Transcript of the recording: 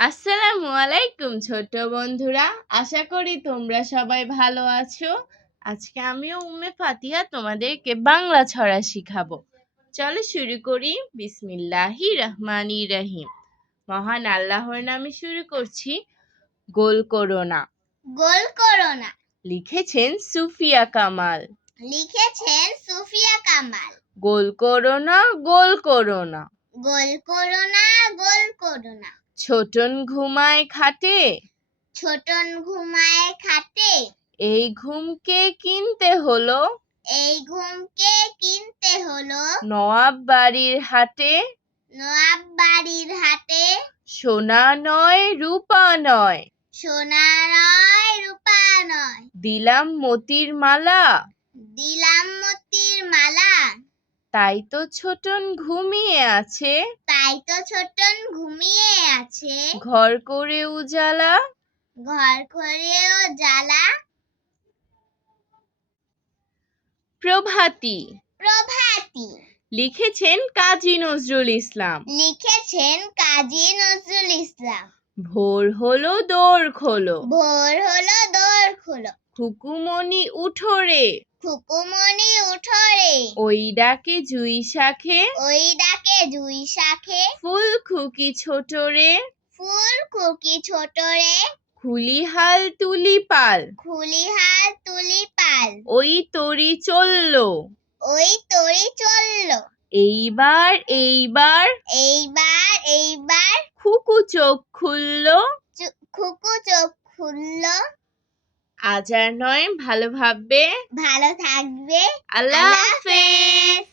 আসসালামু আলাইকুম ছোট বন্ধুরা, আশা করি তোমরা সবাই ভালো আছো। আজকে আমিও উম্মে ফাতিহা তোমাদেরকে বাংলা ছড়া শিখাবো। চলো শুরু করি। বিসমিল্লাহির রহমানির রহিম। মহান আল্লাহর নামে শুরু করছি। গোল করো না। গোল করো না। লিখেছেন সুফিয়া কামাল। গোল করো না, গোল করো না। গোল করো না, গোল করো না। ছোটন ঘুমায় খাটে। ছোটন ঘুমায় খাটে। এই ঘুমকে কিনতে হলো। এই ঘুমকে কিনতে হলো। নওয়াব বাড়ির হাটে। নওয়াব বাড়ির হাটে। সোনা নয়, রূপা নয়। সোনা নয়, রূপা নয়। দিলাম মতির মালা। দিলাম মতির মালা। তাই তো ছোটন ঘুমিয়ে আছে। তাই তো ছোটন ঘুমিয়ে আছে। ঘর করে উজালা। ঘর করেও জ্বালা। প্রভাতী। প্রভাতী। লিখেছেন কাজী নজরুল ইসলাম। ভোর হলো দোর খোলো। ভোর হলো দোর খোলো। খুকুমণি উঠো রে। খুকুমণি উঠো রে। ওই ডাকে জুই শাখে। ওই ডাকে জুই শাখে। ফুল খুকি ছোট রে। ফুল খুকি ছোট রে। খুলি হাল তুলি পাল। খুলি হাল তুলি পাল। ওই তরি চললো। ওই তরি চললো। এইবার এইবার। এইবার খুকু চোখ খুললো। খুকু চোখ খুললো। আজ আর নয়, ভালো ভাববে। ভালো থাকবে। আল্লাহ হাফেজ।